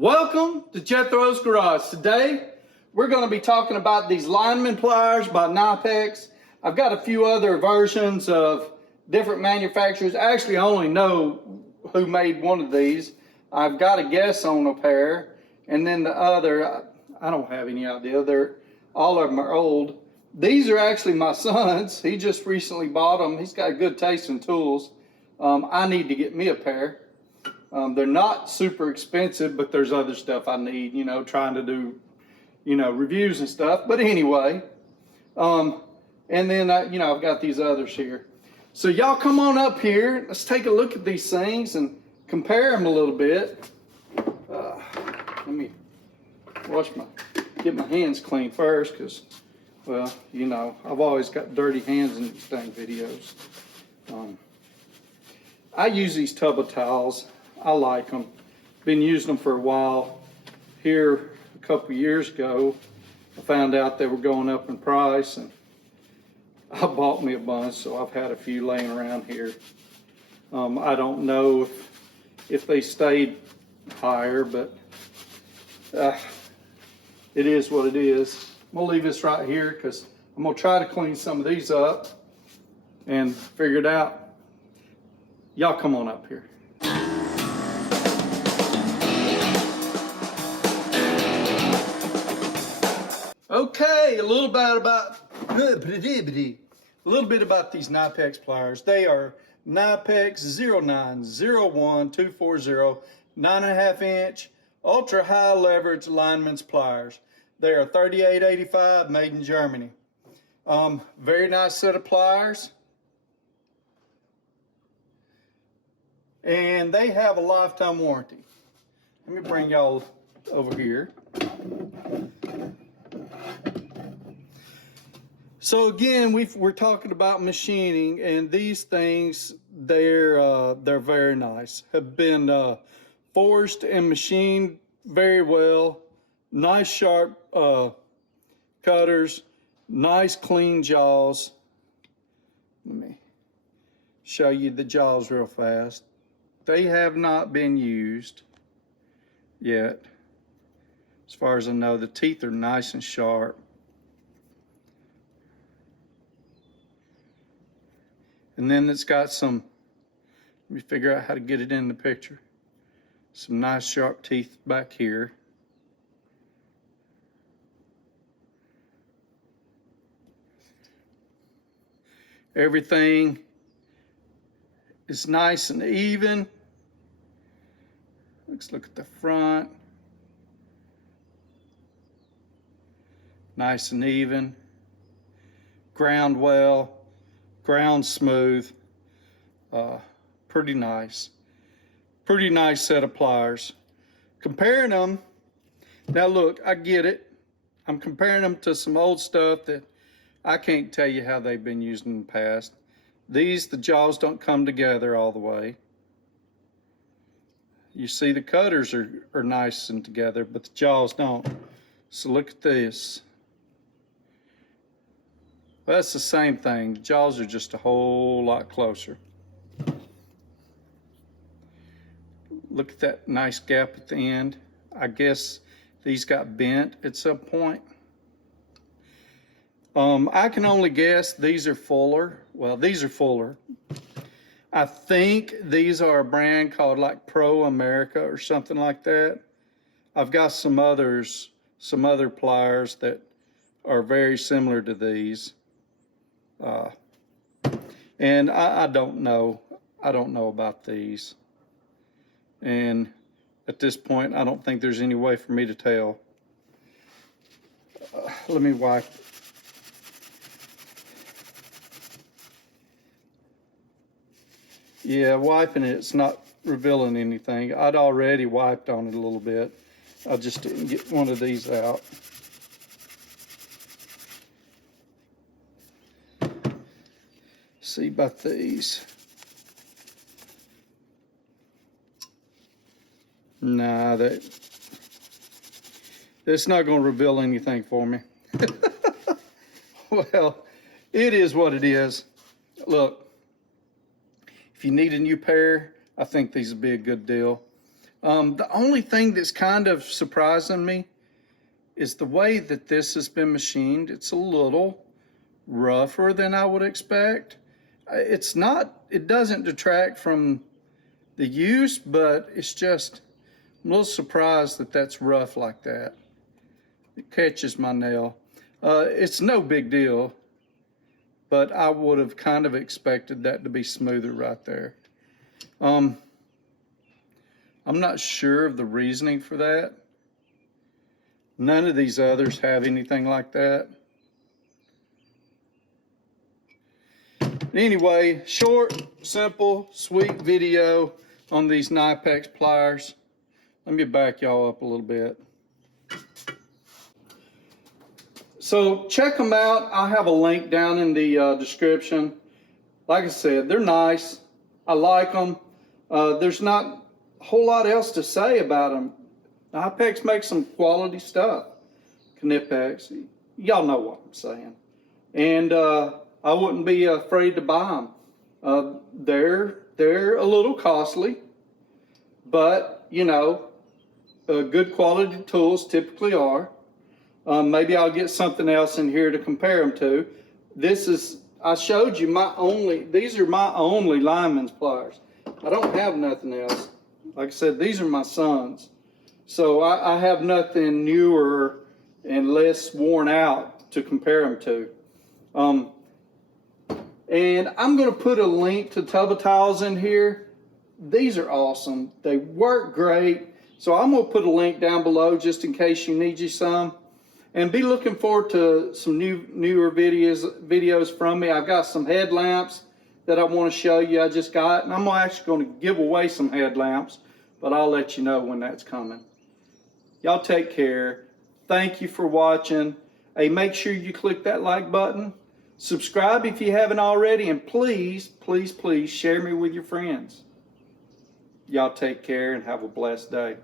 Welcome to Jethro's Garage. Today, we're going to be talking about these Linemans Pliers by Knipex. I've got a few other versions of different manufacturers. I actually only know who made one of these. I've got a guess on a pair, and then the other, I don't have any idea. All of them are old. These are actually my son's. He just recently bought them. He's got good taste in tools. I need to get me a pair. They're not super expensive, but there's other stuff I need, trying to do, reviews and stuff. But anyway, and then, I've got these others here. So y'all come on up here. Let's take a look at these things and compare them a little bit. Let me get my hands clean first because, well, I've always got dirty hands in these dang videos. I use these tub of towels. I like them. Been using them for a while. Here a couple years ago, I found out they were going up in price, and I bought me a bunch, so I've had a few laying around here. I don't know if they stayed higher, but it is what it is. I'm gonna leave this right here because I'm gonna try to clean some of these up and figure it out. Y'all come on up here. Okay, a little bit about these Knipex pliers. They are Knipex 0901240 9.5 inch ultra high leverage Linemans pliers. They are $38.85, made in Germany. Very nice set of pliers, and they have a lifetime warranty. Let me bring y'all over here. So again, we're talking about machining, and these things, they're very nice. Have been forged and machined very well. Nice sharp cutters, nice clean jaws. Let me show you the jaws real fast. They have not been used yet. As far as I know, the teeth are nice and sharp. And then it's got some, let me figure out how to get it in the picture. Some nice sharp teeth back here. Everything is nice and even. Let's look at the front. Nice and even. Ground well. Ground smooth. Pretty nice set of pliers. Comparing them, now look, I get it. I'm comparing them to some old stuff that I can't tell you how they've been used in the past. The jaws don't come together all the way. You see the cutters are nice and together, but the jaws don't. So look at this. Well, that's the same thing. The jaws are just a whole lot closer. Look at that nice gap at the end. I guess these got bent at some point. I can only guess these are Fuller. Well, these are Fuller. I think these are a brand called like Pro America or something like that. I've got some other pliers that are very similar to these. And I don't know about these, and at this point I don't think there's any way for me to tell. Let me wipe. Yeah, wiping it's not revealing anything. I'd already wiped on it a little bit. I just didn't get one of these out. See about these. Nah, that's not going to reveal anything for me. Well, it is what it is. Look, if you need a new pair, I think these would be a good deal. The only thing that's kind of surprising me is the way that this has been machined. It's a little rougher than I would expect. It's not, it doesn't detract from the use, but it's just, I'm a little surprised that that's rough like that. It catches my nail. It's no big deal, but I would have kind of expected that to be smoother right there. I'm not sure of the reasoning for that. None of these others have anything like that. Anyway, short, simple, sweet video on these Knipex pliers. Let me back y'all up a little bit. So check them out. I have a link down in the description. Like I said, they're nice. I like them. There's not a whole lot else to say about them. Knipex makes some quality stuff. Knipex, y'all know what I'm saying. And I wouldn't be afraid to buy them. They're a little costly, but you know, good quality tools typically are. Maybe I'll get something else in here to compare them to. I showed you these are my only Linemans pliers. I don't have nothing else. Like I said, these are my sons. So I have nothing newer and less worn out to compare them to. And I'm going to put a link to tub tiles in here. These are awesome. They work great. So I'm going to put a link down below just in case you need you some. And be looking forward to some newer videos from me. I've got some headlamps that I want to show you I just got. And I'm actually going to give away some headlamps, but I'll let you know when that's coming. Y'all take care. Thank you for watching. Hey, make sure you click that like button. Subscribe if you haven't already. And please, please, please share me with your friends. Y'all take care and have a blessed day.